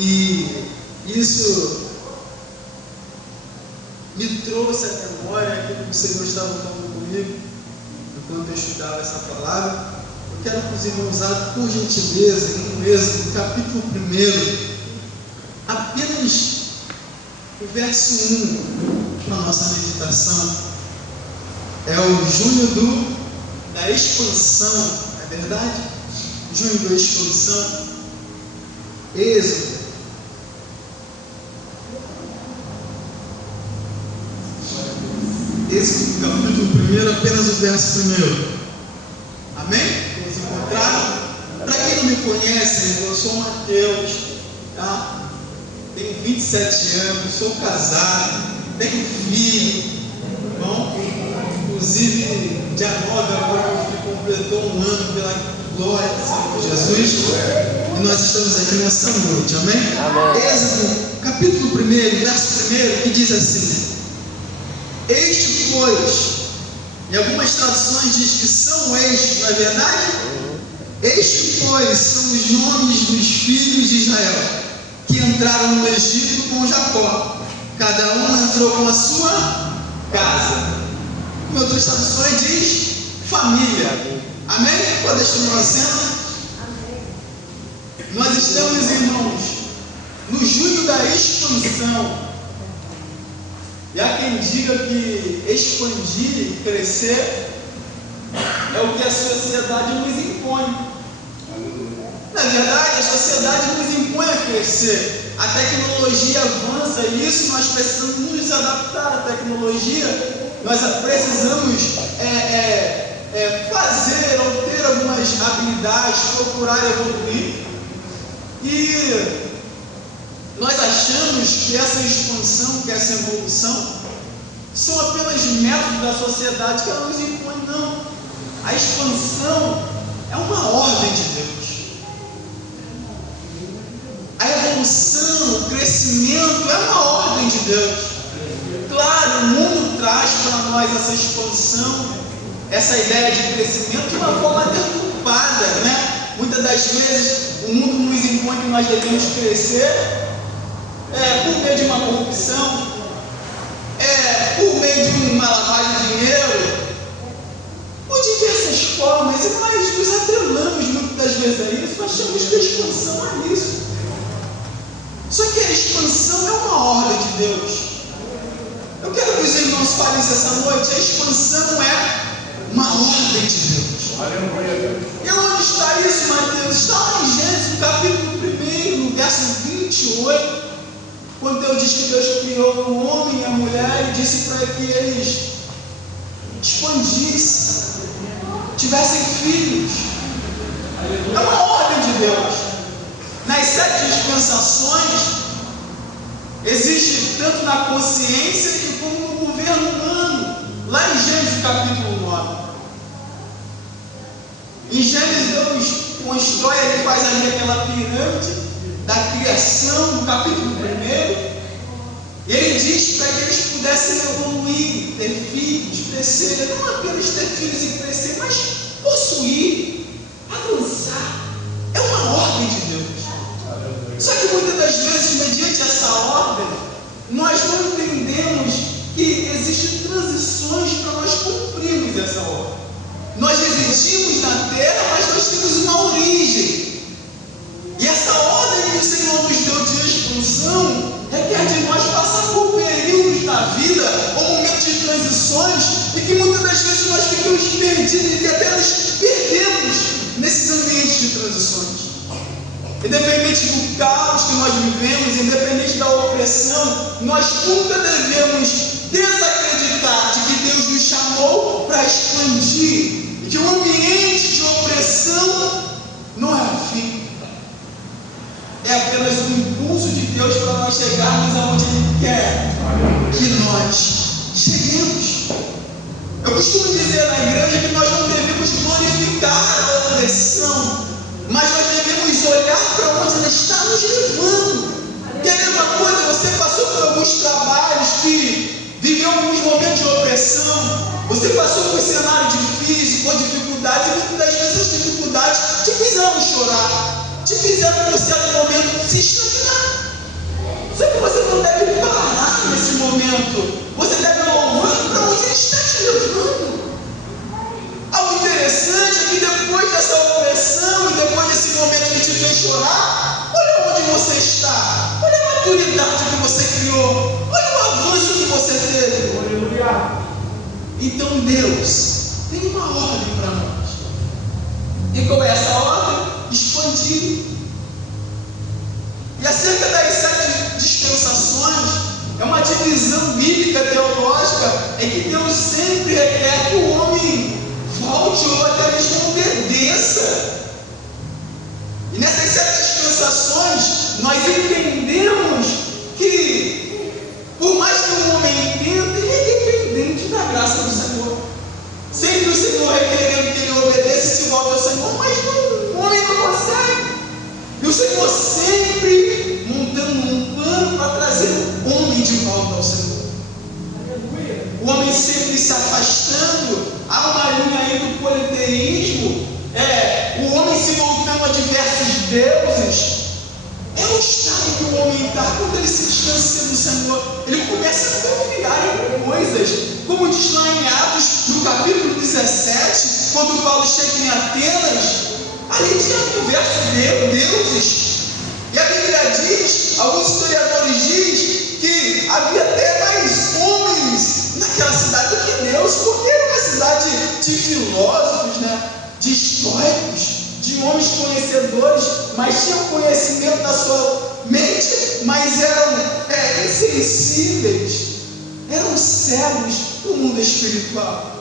E isso me trouxe à memória aquilo que o Senhor estava falando comigo enquanto eu estudava essa palavra. Eu quero que os irmãos usar, por gentileza, em Êxodo, capítulo 1, apenas o verso 1 para a nossa meditação. É o junho da expansão, não é verdade? Junho da expansão. Êxodo. Êxodo, capítulo 1, apenas o verso 1. Amém? Vamos encontrar? Para quem não me conhece, eu sou o Mateus, tá? Tenho 27 anos, sou casado, tenho filho, bom? Inclusive, dia 9 agora meu filho completou 1 ano pela glória do Senhor Jesus. E nós estamos aqui nessa noite, amém? Amém. Êxodo, capítulo 1, verso 1, que diz assim: Este, pois, em algumas traduções diz que são estes, não é verdade? Estes, pois, são os nomes dos filhos de Israel, que entraram no Egito com Jacó. Cada um entrou com a sua casa. Em outras traduções diz família. Amém? Pode estar no assento. Nós estamos, irmãos, no junho da expansão. E há quem diga que expandir, crescer, é o que a sociedade nos impõe. Na verdade, a sociedade nos impõe a crescer. A tecnologia avança e isso nós precisamos nos adaptar à tecnologia. Nós precisamos fazer ou ter algumas habilidades, procurar evoluir. E nós achamos que essa expansão, que essa evolução, são apenas métodos da sociedade que ela nos impõe. Não. A expansão é uma ordem de Deus. A evolução, o crescimento é uma ordem de Deus. Claro, o mundo traz para nós essa expansão, essa ideia de crescimento de uma forma deturpada, né? Muitas das vezes o mundo nos impõe que nós devemos crescer por meio de uma corrupção, por meio de uma lavagem de dinheiro, por diversas formas, e nós nos atrelamos muitas das vezes a isso. Nós chamamos de expansão a isso. Só que a expansão é uma ordem de Deus. Eu quero que os irmãos falem isso essa noite. A expansão é uma ordem de Deus. E onde está isso, Mateus? Está lá em Gênesis, no capítulo 1, no verso 28, quando Deus diz que Deus criou o homem e a mulher e disse para que eles expandissem, tivessem filhos. É uma ordem de Deus. Nas 7 dispensações, existe tanto na consciência como no governo humano. Lá em Gênesis capítulo 9. Em Gênesis, Deus constrói, ele faz ali aquela pirâmide da criação, no capítulo 1. E ele diz para que eles pudessem evoluir, ter filhos, crescer. Não apenas ter filhos e crescer, mas possuir, avançar. É uma ordem de Deus. Só que muitas das vezes, mediante essa ordem, nós não entendemos que existem transições para nós cumprirmos essa ordem. Nós residimos na terra, mas nós temos uma origem. E essa ordem que o Senhor nos deu de expansão requer de nós passar por períodos na vida, ou momentos de transições, e que muitas das vezes nós ficamos perdidos e que até nos perdemos nesses ambientes de transições. Independente do caos que nós vivemos, independente da opressão, nós nunca devemos desacreditar de que Deus nos chamou para expandir, e que o ambiente de opressão não é o fim, é apenas um impulso de Deus para nós chegarmos aonde Ele quer que nós cheguemos. Eu costumo dizer na igreja que nós não devemos glorificar a opressão, mas nós devemos olhar para onde ela está nos levando. Quer uma coisa, você passou por alguns trabalhos que viveu alguns momentos de opressão, você passou por cenário difícil, por dificuldades, e muitas das vezes as dificuldades te fizeram chorar, te fizeram, em um certo momento, se estagnar. momento, você deve louvar para onde Ele está te levando. Algo interessante é que depois dessa opressão e depois desse momento que te fez chorar, olha onde você está, olha a maturidade que você criou, olha o avanço que você teve. Aleluia. Então Deus tem uma ordem para nós. E qual é essa ordem? Expandir. E acerca das 7 dispensações, é uma divisão bíblica teológica, é que Deus sempre requer que o homem volte ou até mesmo obedeça. E nessas 7 dispensações, nós entendemos que, por mais que o homem entenda, ele é dependente da graça do Senhor. Sempre o Senhor requerendo que ele obedeça e se volte ao Senhor, mas o homem não consegue. E o Senhor sempre montando um plano para trazer o homem de volta ao Senhor. O homem sempre se afastando. Há uma linha aí do politeísmo, o homem se voltando a diversos deuses. É o estado que o homem está quando ele se distancia do Senhor. Ele começa a confiar em coisas, como diz lá em Atos, no capítulo 17, quando Paulo chega em Atenas, ali tinha diversos deuses. E a Bíblia diz, alguns historiadores dizem, que havia até mais homens naquela cidade do que Deus, porque era uma cidade de filósofos, de estoicos, de homens conhecedores, mas tinham conhecimento da sua mente, mas eram insensíveis, eram cegos do mundo espiritual.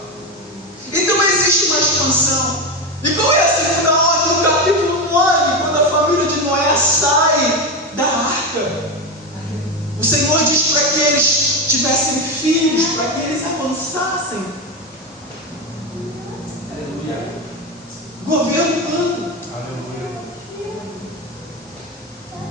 Então existe uma expansão. E qual é a segunda ordem? No capítulo 9, quando a família de Noé sai da arca, o Senhor diz para que eles tivessem filhos, para que eles avançassem. Aleluia. Governo plano. Aleluia.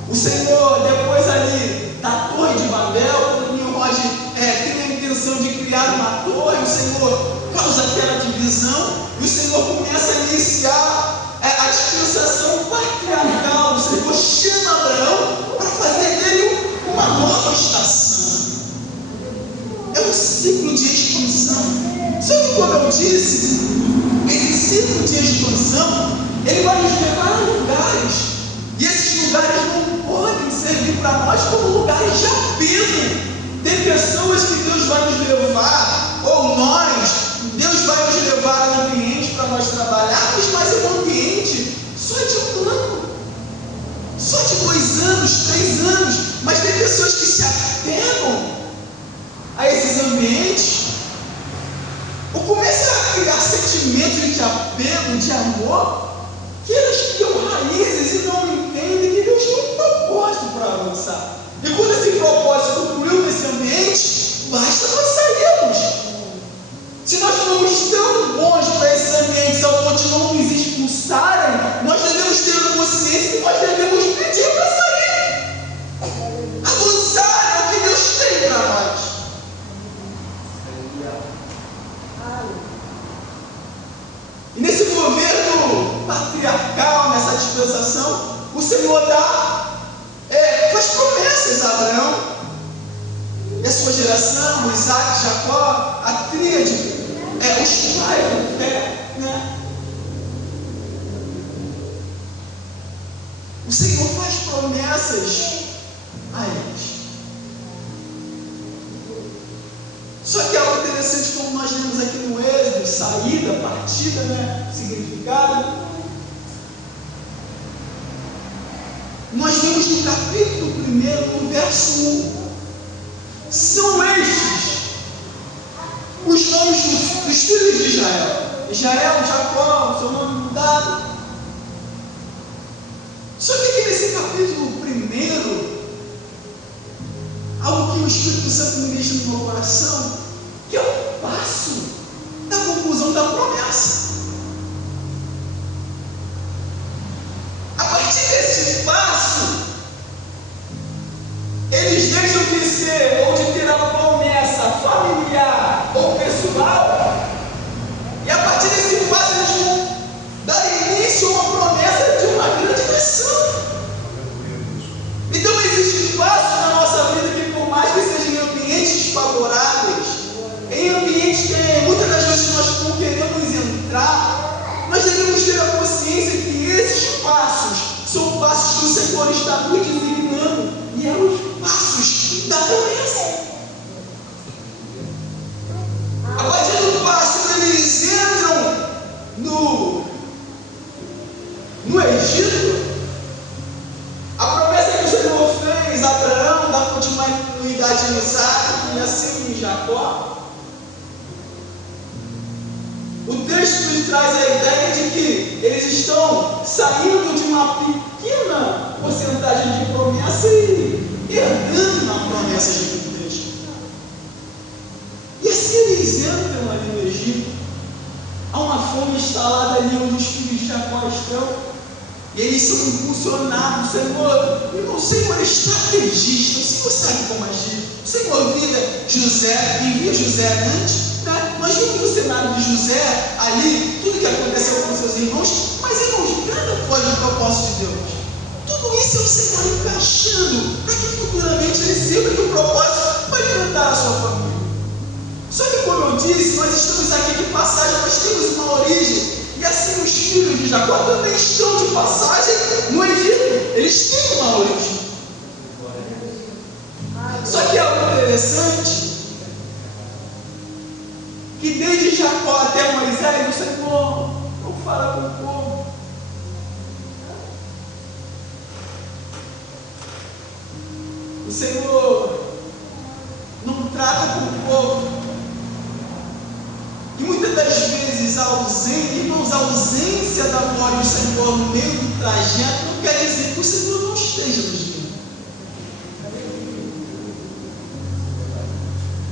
O Senhor, depois ali da Torre de Babel, quando Nimrod tem a intenção de criar uma torre, o Senhor causa aquela divisão, e o Senhor começa a iniciar a dispensação patriarcal. O Senhor chama Abraão para fazer dele uma nova estação. É um ciclo de expansão. Só que, como eu disse, esse ciclo de expansão, ele vai nos levar a lugares, e esses lugares não podem servir para nós como lugares de apelo. Tem pessoas que Deus vai nos levar, ou Deus vai nos levar a um ambiente para nós trabalharmos, mas é um ambiente só de um ano, só de 2 anos, 3 anos. Mas tem pessoas que se apegam a esses ambientes, ou começam a criar sentimentos de apego, de amor, que eles criam raízes e não entendem que Deus tem um propósito para avançar. E quando esse propósito concluiu nesse ambiente, basta nós sairmos. Se nós formos tão bons para esses ambientes ao ponto de não nos expulsarem, nós devemos ter a consciência que nós devemos pedir para sair. Avançar é o que Deus tem para nós. E nesse governo patriarcal, nessa dispensação, o Senhor faz promessas a Abraão e a sua geração, Isaac, Jacó, a tríade, os pais da fé, O Senhor faz promessas a eles. Só que algo interessante, como nós vemos aqui no Êxodo, saída, partida, significado. Nós vemos no capítulo 1, no verso 1, são estes os nomes dos filhos de Israel. Israel, Jacó, seu nome mudado. Só que aqui nesse capítulo 1, algo que o Espírito Santo me deixa no meu coração, que é um passo da conclusão da promessa. A partir desse passo, eles deixam de ser ou de ter a promessa familiar ou pessoal, e a partir desse passo eles vão dar início a uma promessa de uma grande nação. Então existe espaço na nossa vida que, por mais que sejam ambientes desfavoráveis, continuidade em Isaac e assim em Jacó. O texto nos traz a ideia de que eles estão saindo de uma pequena porcentagem de promessa e herdando uma promessa gigantesca. E assim eles entram ali no Egito. Há uma fome instalada ali onde os filhos de Jacó estão. E eles são impulsionados, Senhor, o Senhor é estrategista, o Senhor sabe como agir. O Senhor envia José antes, né? Nós vimos o cenário de José ali, tudo que aconteceu com seus irmãos, mas irmãos, nada foge do propósito de Deus. Tudo isso é o Senhor encaixando para que futuramente ele sirva do propósito para alimentar a sua família. Só que, como eu disse, nós estamos aqui de passagem, nós temos uma origem. E assim os filhos de Jacó também estão de passagem no Egito. Eles têm uma origem. Só que é algo interessante, que desde Jacó até Moisés, o Senhor não fala com o povo. O Senhor não trata com o povo. E muitas das vezes a ausência da glória do Senhor no meio do trajeto não quer dizer que o Senhor não esteja nos guiando.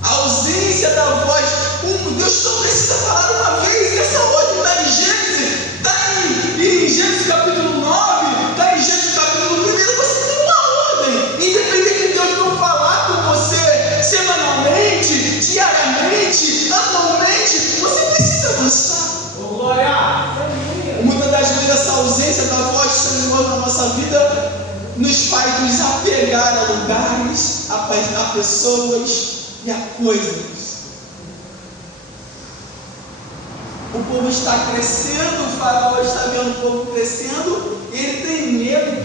A ausência da voz, Deus só precisa falar uma vez, e essa ordem está em Gênesis, está em Gênesis capítulo 9, está em Gênesis capítulo 1, você tem uma ordem, independente de Deus não falar com você semanalmente, diariamente, anualmente, você precisa avançar. Oh, glória! Muitas das vezes essa ausência da voz do Senhor na nossa vida nos faz nos apegar a lugares, a pessoas e a coisas. O povo está crescendo, o faraó está vendo o povo crescendo, e ele tem medo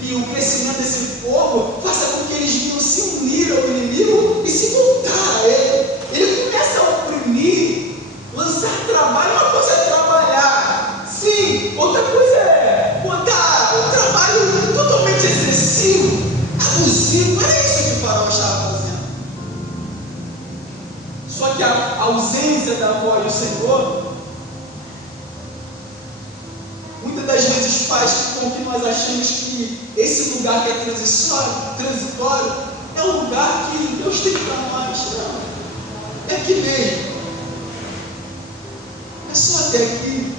que o crescimento desse povo faça com que eles venham se unir ao inimigo e se voltar a ele. Ele começa a oprimir, lançar trabalho. Uma coisa é trabalhar, sim, outra coisa é botar um trabalho totalmente excessivo, abusivo. Era isso que o faraó estava fazendo. Só que a ausência da voz do Senhor muitas das vezes faz com que nós achemos que esse lugar que é transitório é um lugar que Deus tem para nós. Não, é aqui mesmo, é só até aqui.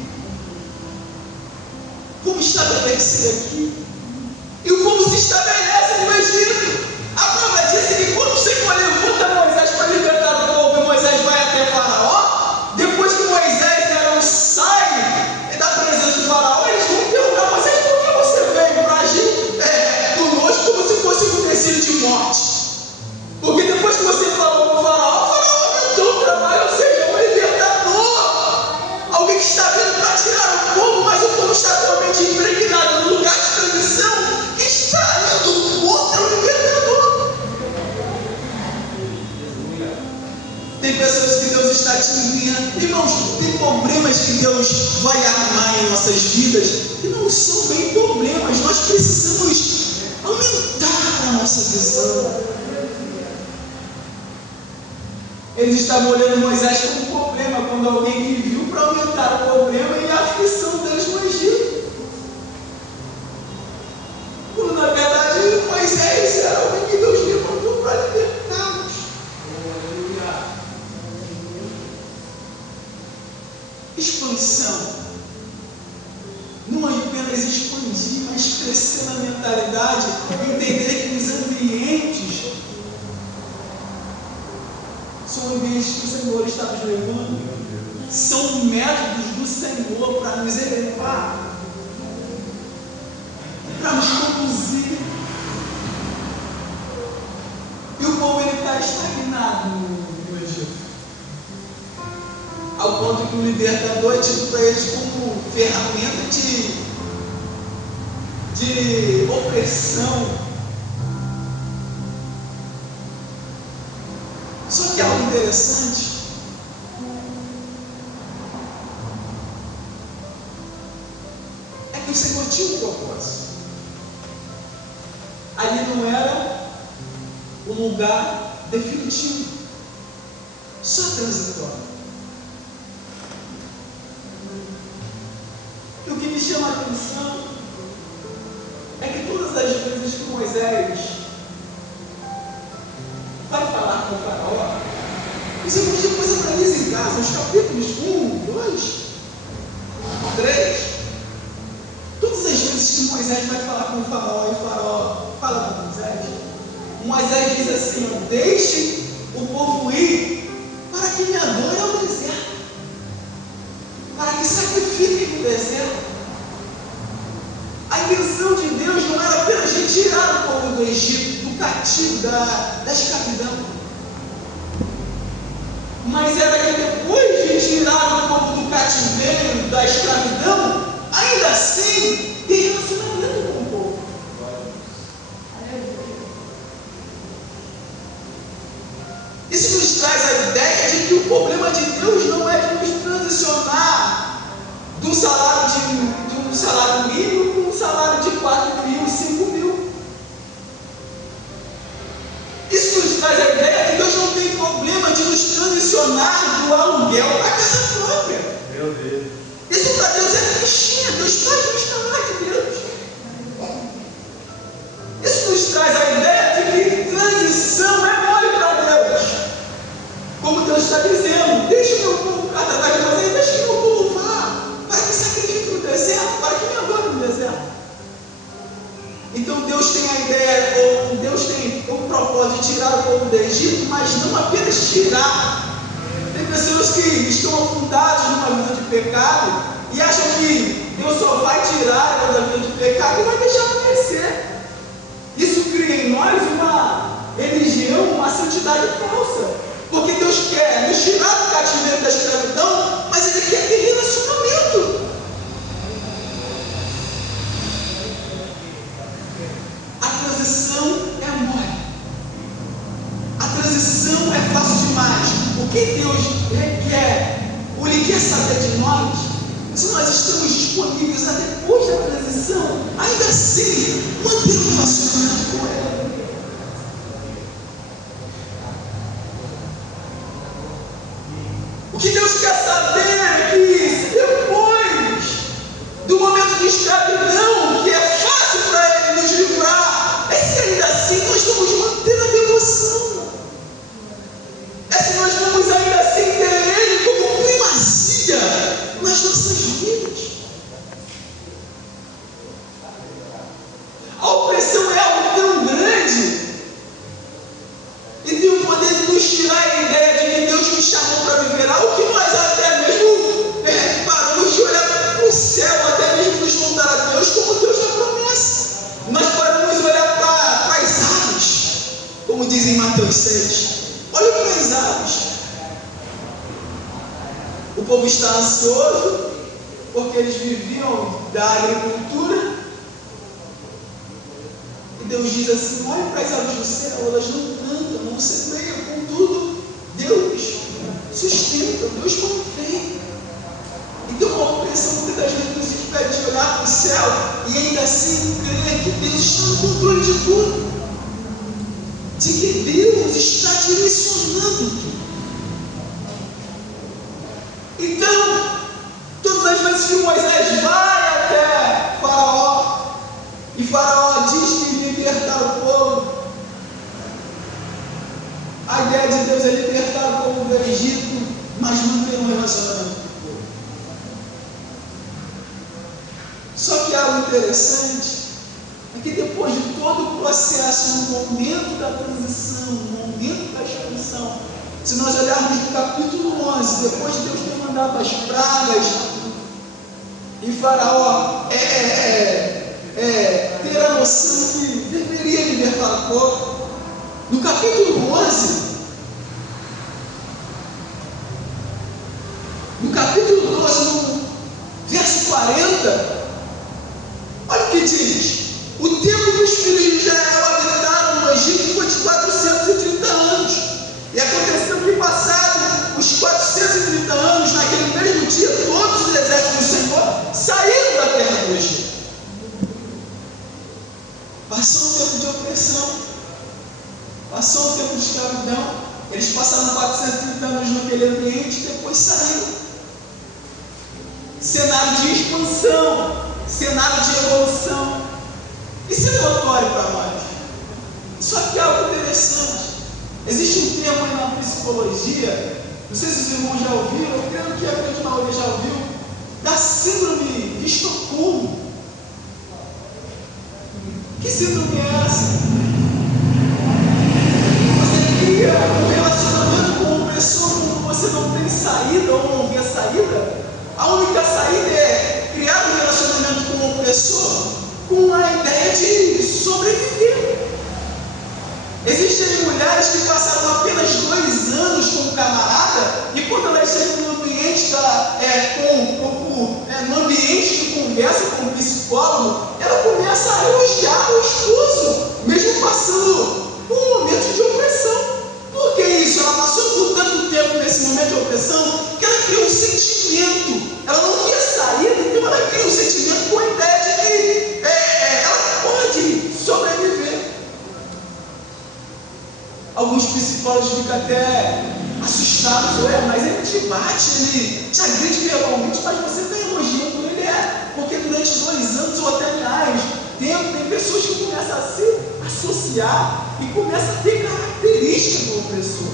Como estabelecer aqui? E o povo se estabelece no Egito. A prova disso é que quando o Senhor levanta Moisés para libertar o povo e Moisés vai até Faraó, depois que Moisés e Arão saem da presença de Faraó, eles vão interrogar Moisés: por que você veio para agir conosco como se fosse um tecido de morte? Porque depois que você falou com o Faraó aumentou o trabalho, ou seja, um libertador, alguém que está vindo para tirar o povo, mas o povo está totalmente impregnado no lugar de transição, está indo contra o libertador. Tem pessoas que Deus está te enviando, irmãos, tem problemas que Deus vai arrumar em nossas vidas que não são bem problemas. Nós precisamos aumentar a nossa visão. Eles estavam olhando Moisés como um problema, quando alguém que viu para aumentar o problema e a aflição deles no Egito. Quando na verdade Moisés era alguém que Deus levantou para libertá-los. Expansão. Não apenas expandir, mas crescer na mentalidade, entender que os ambientes são ambientes que o Senhor está nos levando, são métodos do Senhor para nos elevar, para nos conduzir. E o povo está estagnado no Egito, ao ponto que o libertador é tido para eles como ferramenta de opressão. Só que algo interessante é que o Senhor tinha um propósito. Ali não era um lugar definitivo, só transitório. E o que me chama a atenção é que todas as vezes que Moisés vai falar com o faraó, os irmãos depois analisam em casa os capítulos 1, 2, 3. Todas as vezes que Moisés vai falar com o faraó e o faraó fala com Moisés, Moisés diz assim: deixe o povo ir para que me adore ao deserto, para que sacrifiquem no deserto. A intenção de Deus não era apenas retirar o povo do Egito, do cativo, da escravidão, mas era que depois de tirar o povo do cativeiro, da escravidão, ainda assim ter relacionamento com o povo. Isso nos traz a ideia de que o problema de Deus não é de nos transicionar do salário mínimo para um salário de 4 mil, 5 mil. Isso nos traz a ideia que Deus não tem problema de nos transicionar do aluguel para a casa própria. Meu Deus. Isso para Deus é fichinha. Deus pode nos falar de Deus. Isso nos traz a ideia de que transição é mole para Deus. Como Deus está dizendo: deixa o meu povo através de vocês, deixa que o meu povo vá, para que sacrifique no deserto, para que me adore no deserto. Então Deus tem a ideia, ou Deus tem o propósito de tirar o povo do Egito, mas não apenas tirar. Tem pessoas que estão afundadas numa vida de pecado e acham que Deus só vai tirar ela da vida de pecado e vai deixar ela crescer. Isso cria em nós uma religião, uma santidade falsa. Porque Deus quer nos tirar do cativeiro da escravidão, mas Ele quer ter relacionamento. A transição é mole. A transição é fácil demais. O que Deus requer, ou Ele quer saber de nós, se nós estamos disponíveis a depois da transição, ainda assim, manter um relacionamento com Ele. O que Deus quer saber é que, se depois do momento de escravidão, que é fácil para Ele nos livrar, é se ainda assim nós vamos manter a devoção. É se nós vamos ainda assim ter Ele como primazia nas nossas vidas. A opressão é algo tão grande e tem o poder de nos tirar a ideia de que Deus nos chamou para viver algo que nós até mesmo paramos de olhar para o céu, até mesmo nos voltar a Deus como Deus da promessa. Nós paramos de olhar para as aves, como diz em Mateus 6. Olha para as aves. O povo está ansioso porque eles viviam da agricultura. E Deus diz assim: olha para as aves do céu, elas não plantam, não semeiam, contudo, Deus sustenta, Deus mantém. Então a opressão muitas das vezes nos impede de olhar para o céu e ainda assim crer que Deus está no controle de tudo. De que Deus está direcionando tudo. Então, todas as vezes que Moisés vai até Faraó, e Faraó diz que libertar o povo, a ideia de Deus é libertar o povo do Egito, mas manter um relacionamento com o povo. Só que algo interessante é que depois de todo o processo, no momento da transição, no momento da expulsão, se nós olharmos no capítulo 11, depois de Deus ter mandado as pragas, e Faraó ter a noção que deveria libertar o povo, no capítulo 11, no capítulo 12, no verso 40, olha o que diz: o tempo que os filhos de Israel habitaram no Egito foi de 430 anos. E aconteceu que, passados os 430 anos, naquele mesmo dia, todos os exércitos do Senhor saíram da terra do Egito. Passou um tempo de opressão. Passou o tempo de escravidão, eles passaram 430 anos naquele ambiente e depois saíram. Cenário de expansão, cenário de evolução. Isso é notório para nós. Só que é algo interessante. Existe um termo aí na psicologia, não sei se os irmãos já ouviram, eu creio que a grande maioria já ouviu, da síndrome de Estocolmo. Que síndrome é essa? Você cria um relacionamento com uma pessoa quando você não tem saída ou não vê saída. A única saída é criar um relacionamento com uma pessoa com a ideia de sobreviver. Existem mulheres que passaram apenas 2 anos com um camarada e quando elas chegam no ambiente, no ambiente de conversa com o psicólogo, ela começa a elogiar o esposo, mesmo passando por um momento de opressão. Por que isso? Ela passou por tanto tempo nesse momento de opressão que ela criou um sentimento. Ela não via saída, então ela cria um sentimento com a ideia de que ela pode sobreviver. Alguns psicólogos ficam até assustados, mas ele te bate, ele te agride verbalmente, mas você está elogiando ele, porque durante 2 anos ou até mais tempo, tem pessoas que começam a se associar e começam a ter características do opressor.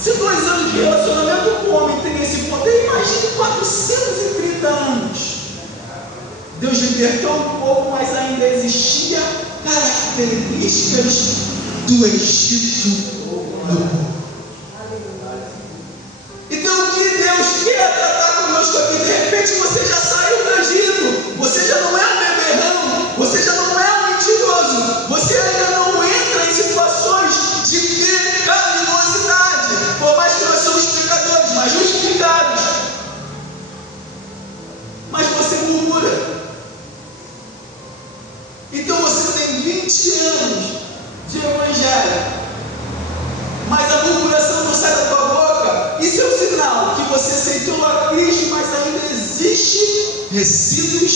Se 2 anos de relacionamento com o homem tem esse poder, imagine 430 anos. Deus libertou o povo, mas ainda existia características do Egito no povo. Então o que Deus quer tratar conosco aqui? De repente você já saiu do Egito, você já não é um beberrão, você já não é um mentiroso, você ainda não entra em situações de pecaminosidade, por mais que nós somos pecadores, mas justificados. Mas você murmura. Então você tem 20 anos de evangelho, mas a murmuração não sai da tua boca. Isso é um sinal que você aceitou a Cristo, mas ainda existe resíduos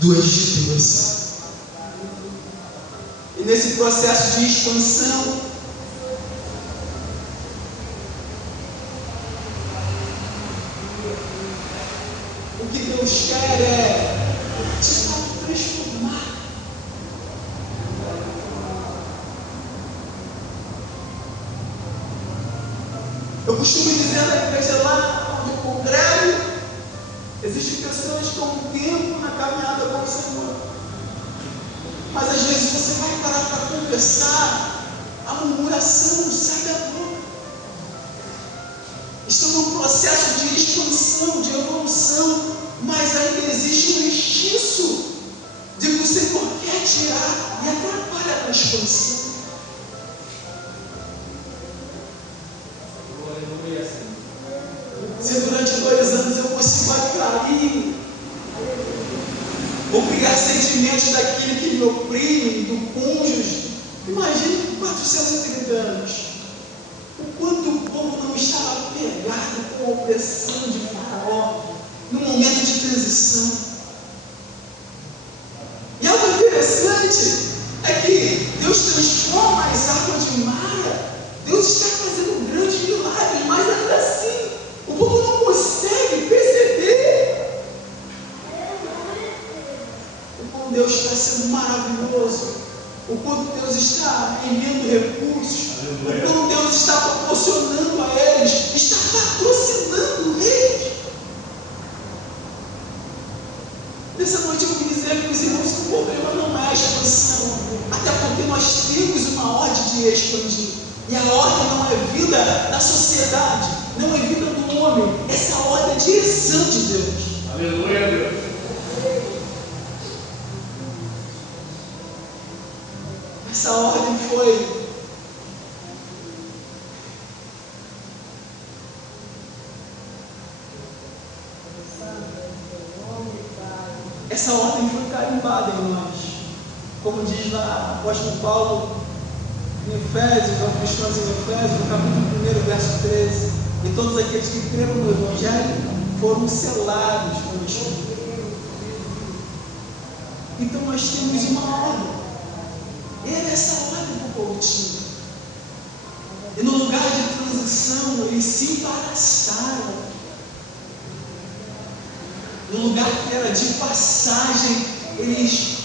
do Egito em você. E nesse processo de expansão, o que Deus quer é te transformar. Eu costumo dizer na igreja lá onde eu congrego, existem pessoas que estão um tempo na caminhada com o Senhor, mas às vezes você vai parar para conversar, a murmuração não sai da boca. Estão num processo de expansão, de evolução, mas ainda existe um resquício de que o Senhor quer tirar e atrapalha a expansão. Se durante 2 anos eu consigo atrair ou criar sentimentos daquele que me oprime, do cônjuge, imagine 430 anos. O quanto o povo não estava apegado com a opressão de Faraó no momento de transição. E algo interessante é que Deus transforma as águas de Mara. Deus está fazendo grandes milagres, mas ainda assim o povo não consegue perceber o quanto Deus está sendo maravilhoso, o quanto Deus está enviando recursos, o quanto Deus está proporcionando a eles, está patrocinando eles. Nessa noite eu queria dizer para os irmãos que o problema não é a expansão, até porque nós temos uma ordem de expandir. E a ordem não é vida da sociedade, não é vida do homem, essa ordem é a direção de Deus. Aleluia, Deus. Essa ordem foi carimbada em nós, como diz lá o apóstolo Paulo em Efésios, ao cristãos em Efésios, no capítulo 1, verso 13, e todos aqueles que creram no Evangelho foram selados com o Espírito. Então nós temos uma ordem. Era essa ordem do povo tinha. E no lugar de transição, eles se embaraçaram. No lugar que era de passagem, eles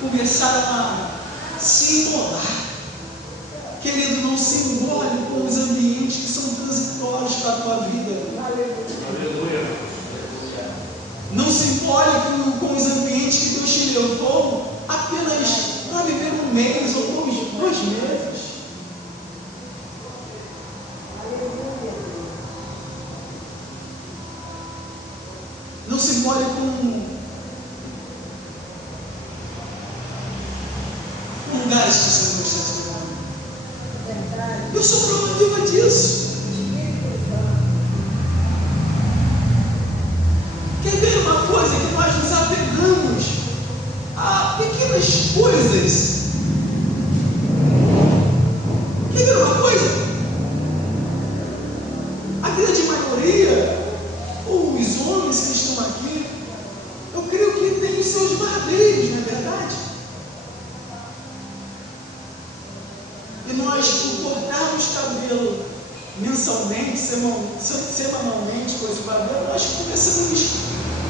começaram a se embolar. Querido, não se embole com os ambientes que são transitórios para a tua vida. Aleluia. Não se embole com os ambientes que Deus te levou apenas para viver um mês ou 2 meses. Não se embole com lugares que o Senhor está te levando. Eu sou prova viva disso. Quer ver uma coisa que nós nos apegamos a pequenas coisas? Quer ver uma coisa? A grande maioria, ou os homens que estão aqui, eu creio que tem os seus barbeiros, não é verdade? E nós, por cortarmos cabelo mensalmente, semanalmente, com esse cabelo, nós começamos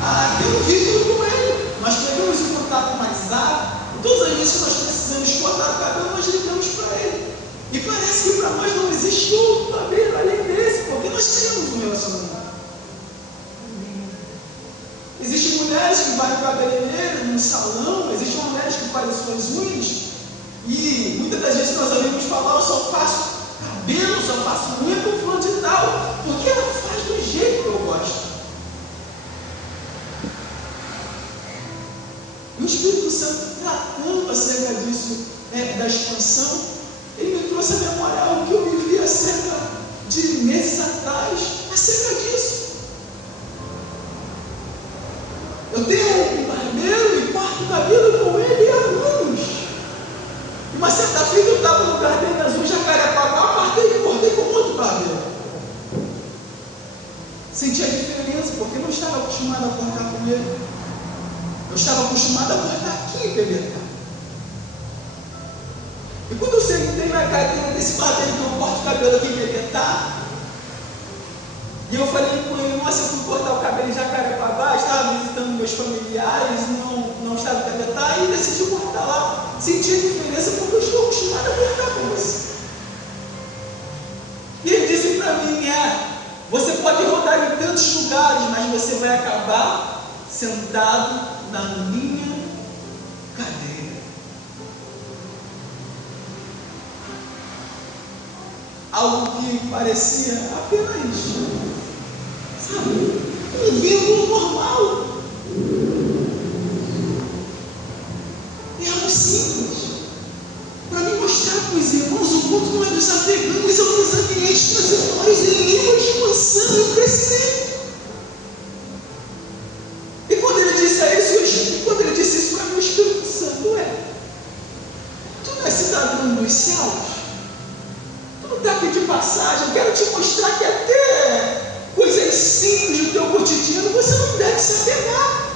a ter um vínculo com ele. Nós pegamos o contato no WhatsApp, e todas as vezes que nós precisamos cortar o cabelo, nós ligamos para ele. E parece que para nós não existe outro cabelo além desse, porque nós temos um relacionamento. Existem mulheres que vão no cabeleireiro, num salão, existem mulheres que fazem suas unhas, e muitas das vezes nós ouvimos falar: eu só faço cabelo, só faço unha com flor de tal, porque ela faz do jeito que eu gosto. E o Espírito Santo, tratando acerca disso, da expansão, ele me trouxe a memória algo que eu vivi há cerca de meses atrás, acerca disso. Eu tenho um barbeiro e corto o cabelo com ele há anos. E uma certa feita eu estava no lugar dele, nas unhas Jacarepaguá, partei e cortei com outro barbeiro. Senti a diferença, porque eu não estava acostumado a cortar com ele. Eu estava acostumado a cortar aqui, Peberta. E quando eu sentei na cadeira desse barbeiro que eu corto o cabelo aqui, Peberta, e eu falei com ele: nossa, eu fui cortar o cabelo em Jacarepaguá, estava visitando meus familiares, não estava em Peberta, e decidi cortar lá. Senti a diferença porque eu estou acostumado a cortar com você. E ele disse para mim: você pode rodar em tantos lugares, mas você vai acabar sentado na minha cadeira. Algo que parecia apenas, sabe, um vínculo normal. É algo simples. Para me mostrar para os irmãos o quanto nós nos apegamos aos ambientes transitórios em língua de expansão e crescimento. E quando ele disse isso para mim, o Espírito Santo: tu não é cidadão dos céus? Tu não está aqui de passagem? Eu quero te mostrar que até coisas simples do teu cotidiano você não deve se apegar.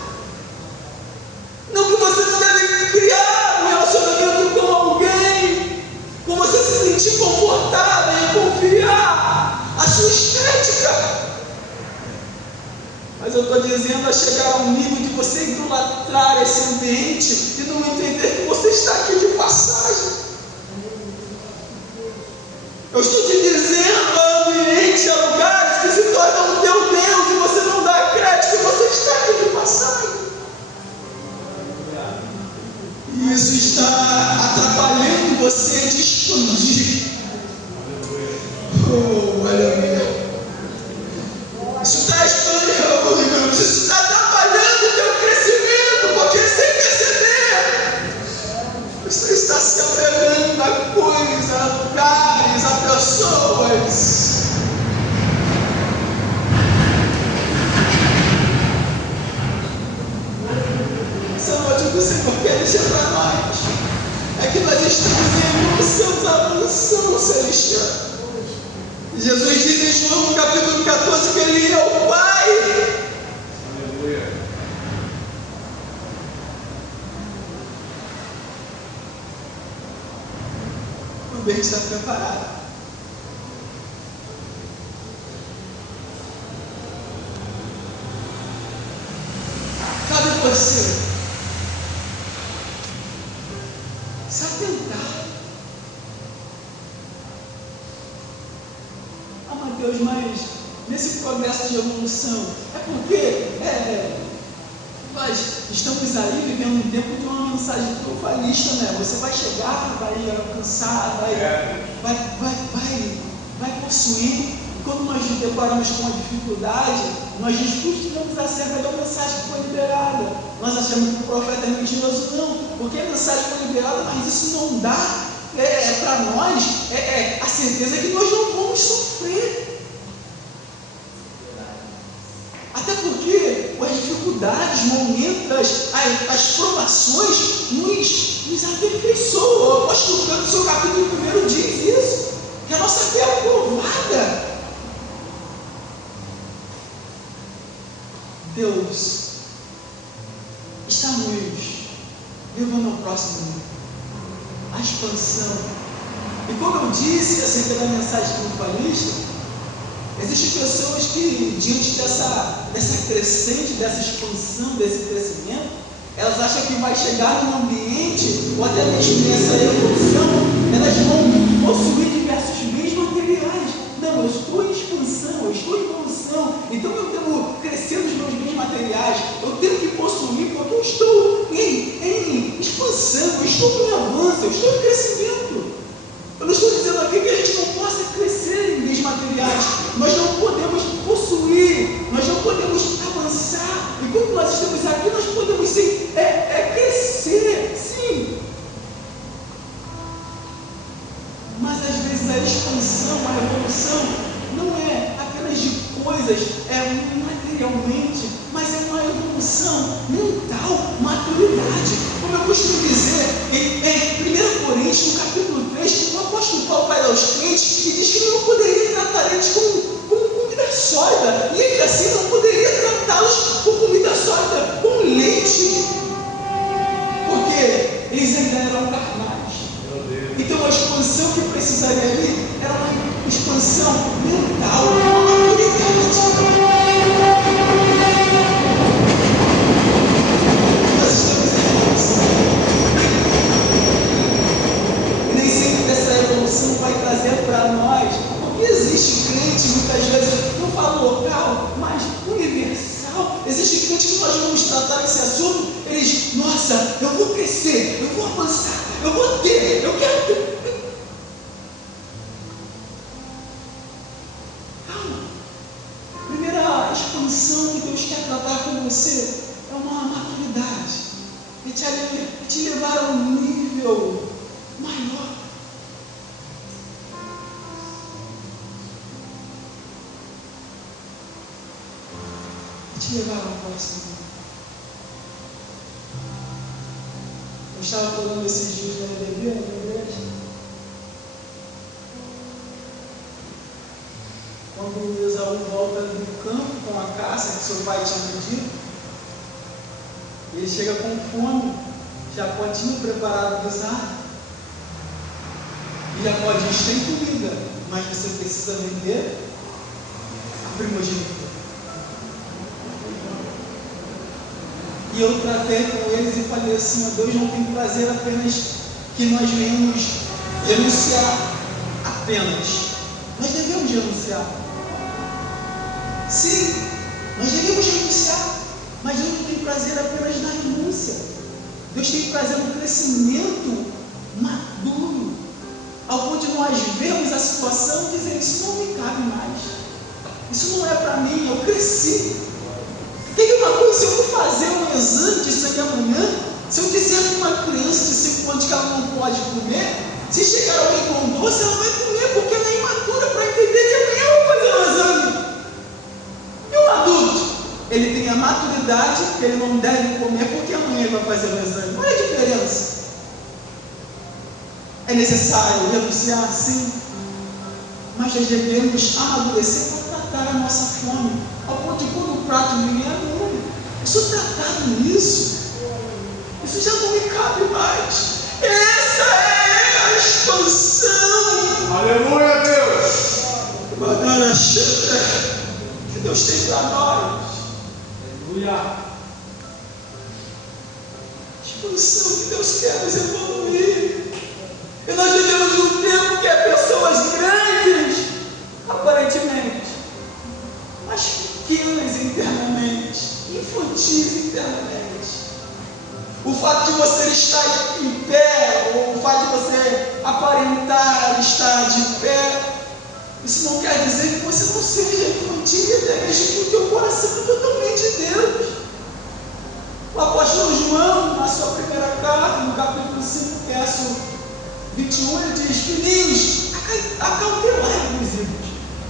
Não que você não deve criar um relacionamento com alguém, com você se sentir confortável e confiar a sua estética. Mas eu estou dizendo a chegar a um nível de você idolatrar esse ambiente e não entender que você está aqui de passagem. Eu estou te dizendo a ambiente, a lugares que se tornam o teu Deus e você não dá crédito que você está aqui de passagem. E isso está atrapalhando você de expandir. Oh, aleluia. Isso está expandindo, isso está atrapalhando o teu crescimento, porque sem perceber, você está se apegando a coisas, a lugares, a pessoas. Essa noite o que o Senhor quer dizer para nós é que nós estamos em evolução da mansão celestial. Jesus diz em João, no capítulo 14, que Ele é o Pai. Aleluia. O ambiente está preparado. você se atentar. Ah, Mateus, mas nesse progresso de evolução, é porque nós estamos aí vivendo um tempo de uma mensagem triunfalista, né? Você vai chegar, vai alcançar, vai possuir. Quando nós nos deparamos com uma dificuldade, nós discutimos acerca da mensagem que foi liberada. Nós achamos que o profeta é mentiroso, não, porque a mensagem foi liberada, mas isso não dá para nós a certeza que nós não vamos sofrer. Até porque as dificuldades, momentos, as provações nos aperfeiçoam. O apóstolo Pedro, no seu capítulo 1, diz isso, que a nossa fé é provada. Deus está nos levando ao próximo nível, a expansão. E como eu disse acerca da mensagem triunfalista, existem pessoas que, diante dessa crescente, dessa expansão, desse crescimento, elas acham que vai chegar num ambiente, ou até mesmo nessa evolução, elas vão possuir diversos bens materiais. Não, eu estou em expansão, eu estou em evolução, então eu devo crescer nos meus bens materiais, eu tenho que possuir, porque eu estou em expansão, eu estou em avanço, eu estou em crescimento. Eu não estou dizendo aqui que a gente não possa crescer em bens materiais, nós não podemos possuir, nós não podemos avançar, e quando nós estamos aqui, nós podemos sim, crescer, sim. Mas às vezes a expansão, a evolução, não é apenas de coisas materialmente, mas é uma evolução mental, maturidade. Como eu costumo dizer, em 1 Coríntios, no capítulo 3, o apóstolo Paulo vai aos crentes e diz que ele não poderia tratar eles como comida sólida, e ele assim não poderia tratá-los com comida sólida, com leite, porque eles ainda eram carnais. Então a expansão que precisaria ali era uma expansão mental, uma maturidade. Nós estamos em evolução. E nem sempre essa evolução vai trazer para nós, porque existe crente, muitas vezes, não falo local, mas universal. Existe crente que nós vamos tratar esse assunto, eles, nossa, eu vou crescer, eu vou avançar, eu vou ter, eu quero ter. Calma. A primeira expansão que Deus quer tratar com você é uma maturidade. É te levar a um nível maior. É te levar ao próximo nível. Eu estava falando esses dias na igreja, quando Esaú volta do campo com a caça que seu pai tinha pedido, ele chega com fome. Jacó tinha preparado o guisado, e Jacó diz: tem comida, mas você precisa vender a primogenitura. E eu tratei com eles e falei assim: Deus não tem prazer apenas que nós venhamos renunciar apenas. Nós devemos renunciar. Sim, nós devemos renunciar, mas Deus não tem prazer apenas na renúncia. Deus tem prazer no crescimento maduro, ao ponto de nós vermos a situação e dizer: isso não me cabe mais, isso não é para mim, eu cresci. Tem uma coisa, se eu for fazer um exame de sangue amanhã, se eu disser para uma criança de 5 anos que ela não pode comer, se chegar alguém com 12, ela vai comer, porque ela é imatura para entender que amanhã eu vou fazer um exame. E o adulto, ele tem a maturidade que ele não deve comer porque amanhã ele vai fazer um exame. Qual é a diferença? É necessário renunciar? Sim, mas nós devemos amadurecer para tratar a nossa fome, ao ponto de quando o prato vier, não, eu sou tratado nisso, isso já não me cabe mais. Essa é a expansão. Aleluia, Deus. Que Deus tem para nós. Aleluia. posição que Deus quer nos evoluir. E nós vivemos um tempo que é pessoas grandes, aparentemente, mas pequenas internamente, infantis internamente. O fato de você estar em pé, ou o fato de você aparentar estar de pé, isso não quer dizer que você não seja infantil, e até mesmo que o teu coração é totalmente de Deus. O apóstolo João, na sua primeira carta, no capítulo 5, verso 21, ele diz: filhinhos, acautelai-vos.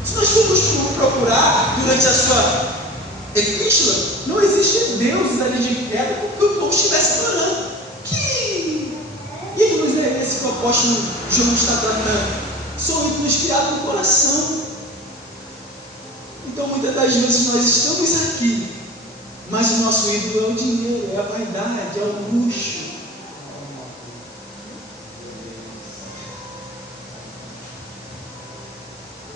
Se nós formos procurar durante a sua epístola, não existem deuses ali de pedra porque o povo estivesse orando. Que ídolos é esse que o apóstolo João está tratando? São ídolos criados no coração. Então muitas das vezes nós estamos aqui, mas o nosso ídolo é o dinheiro, é a vaidade, é o luxo.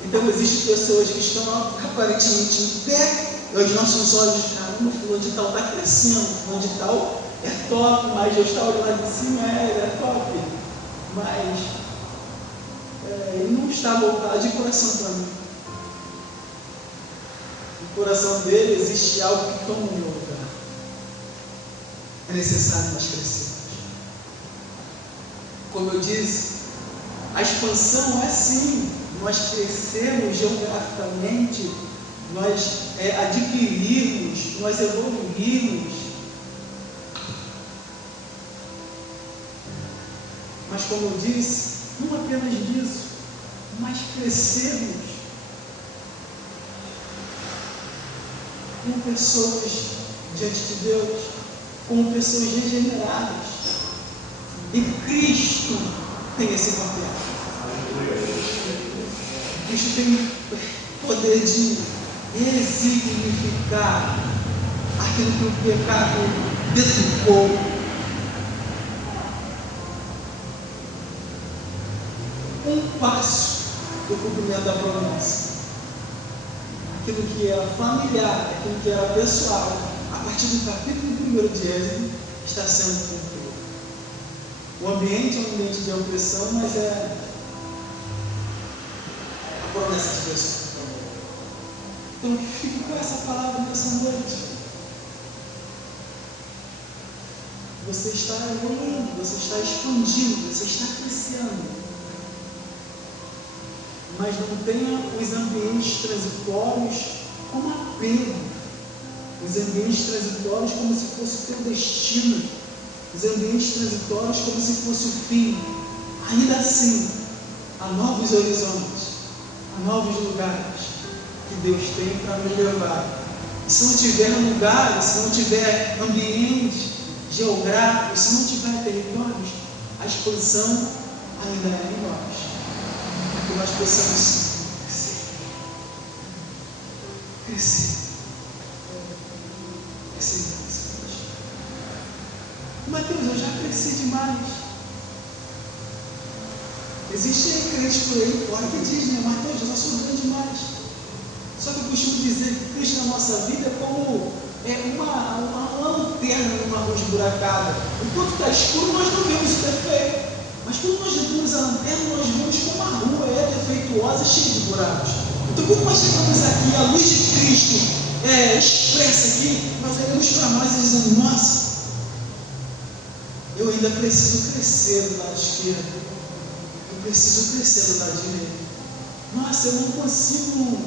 Então existem pessoas que estão aparentemente em pé, e aos nossos olhos, caramba, fulano de tal está crescendo, fulano de tal é top, mas Deus está olhando lá de cima, ele é top, mas ele não está voltado de coração para mim. No coração dele existe algo que toma o meu lugar. É necessário nós crescermos. Como eu disse, a expansão é sim nós crescermos geograficamente, nós adquirirmos, nós evoluirmos. Mas como eu disse, não apenas disso, mas crescermos como pessoas diante de Deus, como pessoas regeneradas. E Cristo tem esse papel. Cristo tem poder de resignificar aquilo que o pecado deturpou. Um passo do cumprimento da promessa. Aquilo que era familiar, aquilo que era pessoal, a partir do capítulo 1 de Êxodo, está sendo cumprido. O ambiente é um ambiente de opressão, mas é a promessa de Deus. Então, fique com essa palavra nessa noite. Você está evoluindo, você está expandindo, você está crescendo. Mas não tenha os ambientes transitórios como apego. Os ambientes transitórios como se fosse o teu destino. Os ambientes transitórios como se fosse o fim. Ainda assim, há novos horizontes, há novos lugares que Deus tem para nos levar. E se não tiver lugares, se não tiver ambientes geográficos, se não tiver territórios, a expansão ainda é em nós. Que nós possamos crescer. Mateus, eu já cresci demais. Existem crentes por aí fora que dizem, né? Mateus, eu já sou grande demais. Só que eu costumo dizer que Cristo na nossa vida é como uma lanterna numa rua esburacada. Enquanto está escuro, nós não vemos o defeito. Mas quando nós ligamos a lanterna, nós vemos como a rua é defeituosa, cheia de buracos. Então, quando nós chegamos aqui, a luz de Cristo expressa aqui, nós olhamos para nós e dizemos, nossa, eu ainda preciso crescer do lado esquerdo, eu preciso crescer do lado direito. Nossa, eu não consigo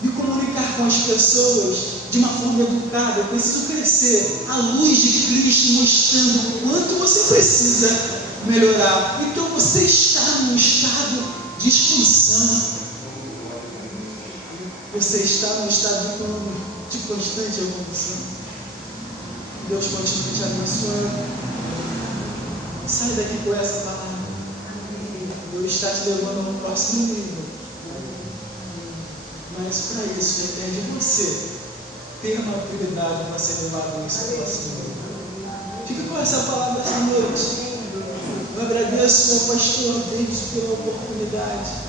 me comunicar com as pessoas de uma forma educada, eu preciso crescer. A luz de Cristo mostrando o quanto você precisa melhorar. Então você está num estado de expansão. Você está num estado de constante evolução. Deus continue te abençoando. Sai daqui com essa palavra. Deus está te levando ao próximo nível. Mas para isso depende de você ter uma habilidade para ser levado a esse próximo nível. Fique com essa palavra essa noite. Eu agradeço ao pastor David pela oportunidade.